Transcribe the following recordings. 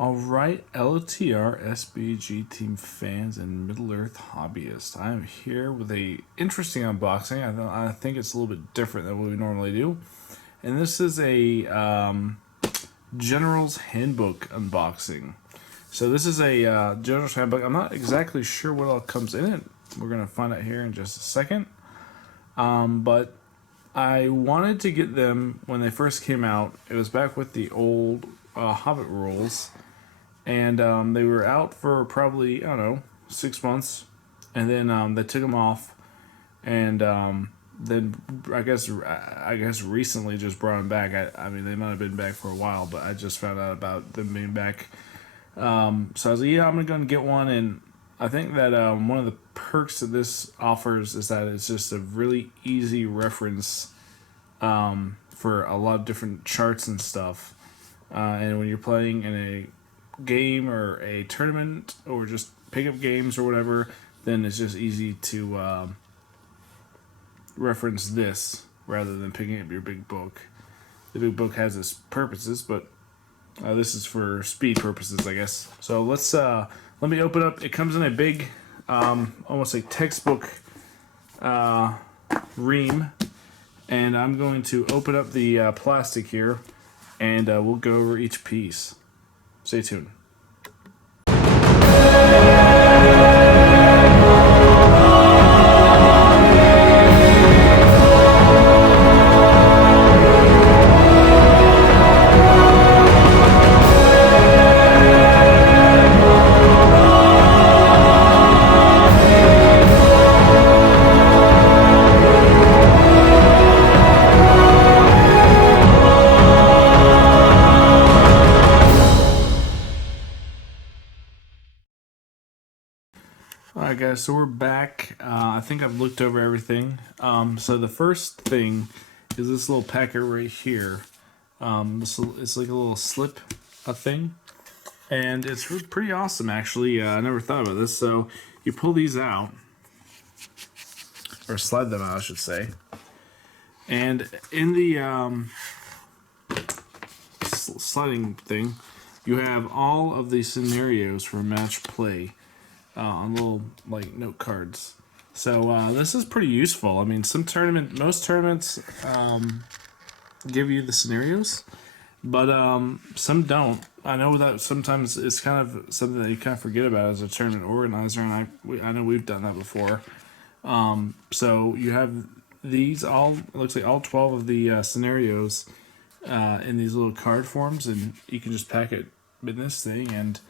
Alright, LOTR, SBG team fans, and Middle-earth hobbyists. I am here with a interesting unboxing. I think it's a little bit different than what we normally do. And this is a General's Handbook unboxing. So this is a General's Handbook. I'm not exactly sure what all comes in it. We're going to find out here in just a second. But I wanted to get them when they first came out. It was back with the old Hobbit rules. And they were out for probably, I don't know, 6 months. And then they took them off. And then I guess recently just brought them back. I mean, they might have been back for a while, but I just found out about them being back. So I was like, yeah, I'm going to go and get one. And I think that one of the perks that this offers is that it's just a really easy reference for a lot of different charts and stuff. And when you're playing in a game or a tournament or just pickup games or whatever, then it's just easy to reference this rather than picking up your big book. The big book has its purposes, but this is for speed purposes, I guess. So let me open up. It comes in a big, almost like textbook ream, and I'm going to open up the plastic here, and we'll go over each piece. Stay tuned. Alright guys, so we're back. I think I've looked over everything. So the first thing is this little packet right here. It's like a little slip thing. And it's pretty awesome actually. I never thought about this. So you pull these out. Or slide them out, I should say. And in the sliding thing, you have all of the scenarios for match play. On little like note cards. So this is pretty useful. I mean, most tournaments give you the scenarios, but some don't. I know that sometimes it's kind of something that you kind of forget about as a tournament organizer, and I know we've done that before. So you have these all. It looks like all 12 of the scenarios in these little card forms, and you can just pack it in this thing and.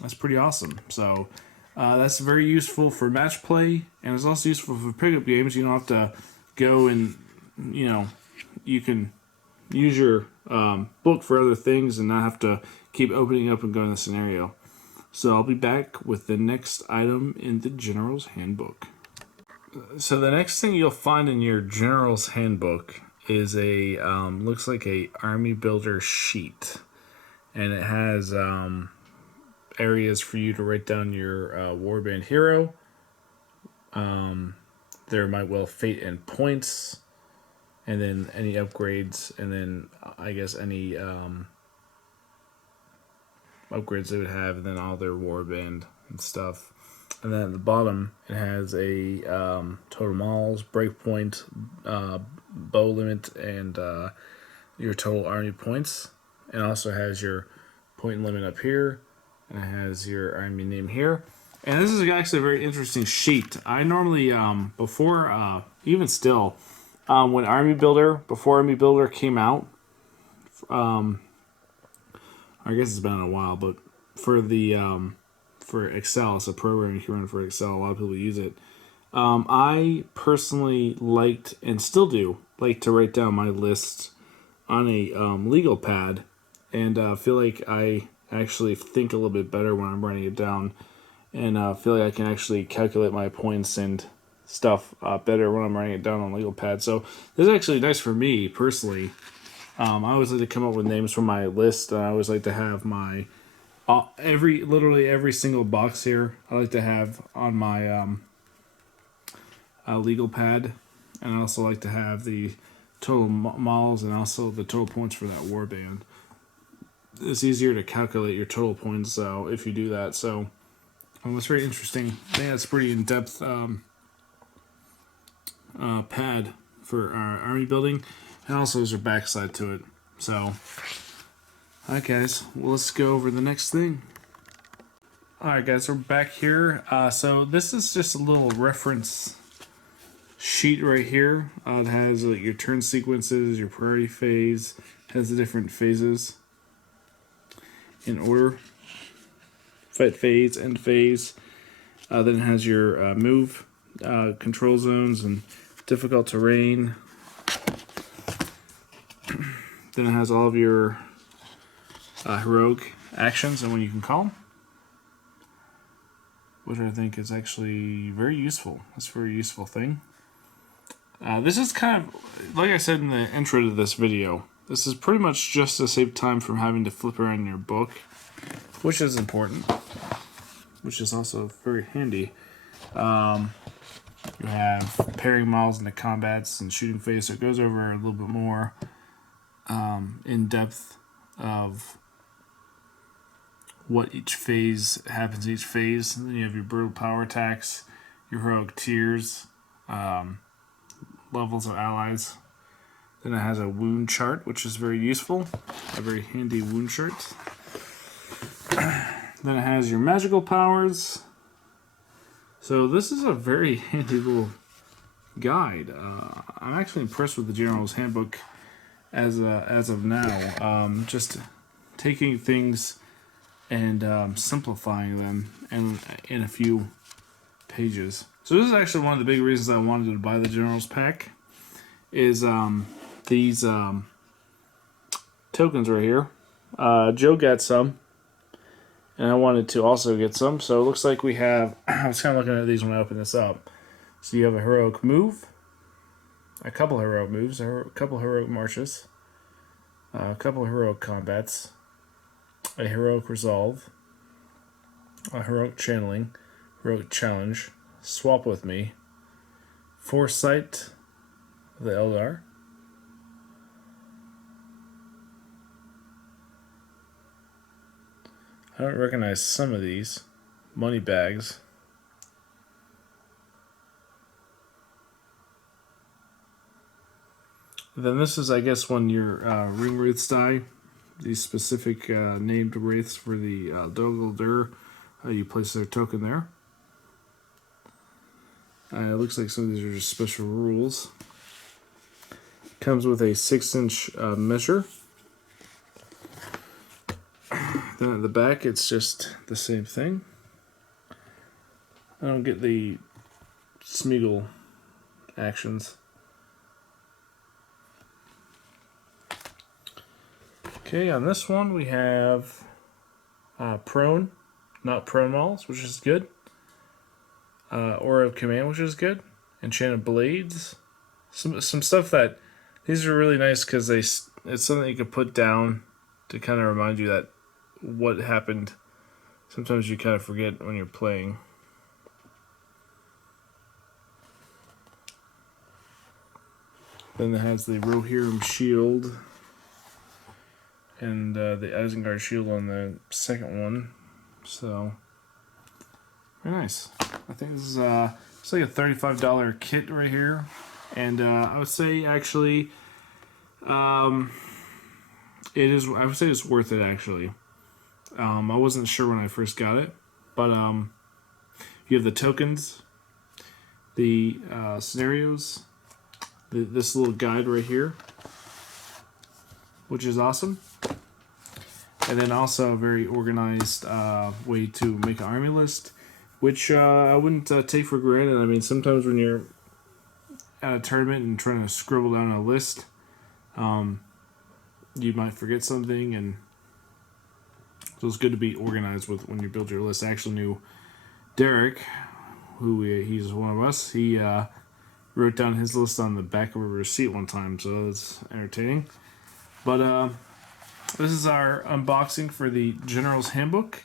That's pretty awesome. So that's very useful for match play, and it's also useful for pickup games. You don't have to go and, you can use your book for other things and not have to keep opening up and going to the scenario. So I'll be back with the next item in the General's Handbook. So the next thing you'll find in your General's Handbook is a, looks like a army builder sheet. And it has areas for you to write down your warband hero. There might well fate and points, and then any upgrades, and then I guess any upgrades they would have, and then all their warband and stuff. And then at the bottom it has a total mauls, breakpoint, bow limit, and your total army points. It also has your point limit up here. And it has your army name here. And this is actually a very interesting sheet. I normally, before, even still, when before Army Builder came out, I guess it's been a while, but for the, for Excel, it's a program you can run for Excel. A lot of people use it. I personally liked, and still do, like to write down my list on a legal pad, and feel like I actually think a little bit better when I'm writing it down, and feel like I can actually calculate my points and stuff better when I'm writing it down on legal pad. So this is actually nice for me personally. I always like to come up with names for my list. I always like to have my literally every single box here I like to have on my legal pad, and I also like to have the total models and also the total points for that warband. it's easier to calculate your total points if you do that. So it's very interesting. I think that's pretty in-depth pad for army building, and also there's a backside to it. So, alright guys, well, let's go over the next thing. Alright guys, we're back here. So this is just a little reference sheet right here. It has your turn sequences, your priority phase, has the different phases in order. Fight phase, end phase. Then it has your move, control zones, and difficult terrain. Then it has all of your heroic actions and when you can call them, which I think is actually very useful. That's a very useful thing. This is kind of, like I said in the intro to this video, this is pretty much just to save time from having to flip around your book, which is important, which is also very handy. You have pairing models into combats and shooting phase, so it goes over a little bit more in depth of what each phase happens each phase. And then you have your brutal power attacks, your heroic tiers, levels of allies. Then it has a wound chart, which is very useful, a very handy wound chart. Then it has your magical powers. So this is a very handy little guide. I'm actually impressed with the General's Handbook as of now. Just taking things and simplifying them in a few pages. So this is actually one of the big reasons I wanted to buy the General's Pack, is these tokens right here. Joe got some, and I wanted to also get some. So it looks like we have, I was kind of looking at these when I opened this up. So you have a heroic move, a couple heroic moves, a couple heroic marches, a couple heroic combats, a heroic resolve, a heroic channeling, heroic challenge, swap with me, foresight of the Eldar, I don't recognize some of these, money bags, then this is, I guess, when your ring wraiths die, these specific named wraiths for the Dogoldur, you place their token there. It looks like some of these are just special rules. Comes with a 6-inch measure. Then at the back, it's just the same thing. I don't get the Smeagol actions. Okay, on this one we have prone, not prone models, which is good. Aura of Command, which is good. Enchanted Blades. Some stuff that, these are really nice because it's something you can put down to kind of remind you that what happened. Sometimes you kind of forget when you're playing. Then it has the Rohirrim shield and the Isengard shield on the second one. So, very nice. I think this is it's like a $35 kit right here, and I would say actually, it is. I would say it's worth it actually. I wasn't sure when I first got it, but you have the tokens, the scenarios, this little guide right here, which is awesome. And then also a very organized way to make an army list, which I wouldn't take for granted. I mean, sometimes when you're at a tournament and trying to scribble down a list, you might forget something, and so it's good to be organized with when you build your list. I actually knew Derek, who he's one of us. He wrote down his list on the back of a receipt one time, so it's entertaining. But this is our unboxing for the General's Handbook.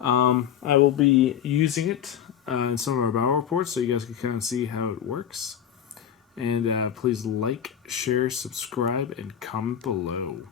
I will be using it in some of our battle reports, so you guys can kind of see how it works. And please like, share, subscribe, and comment below.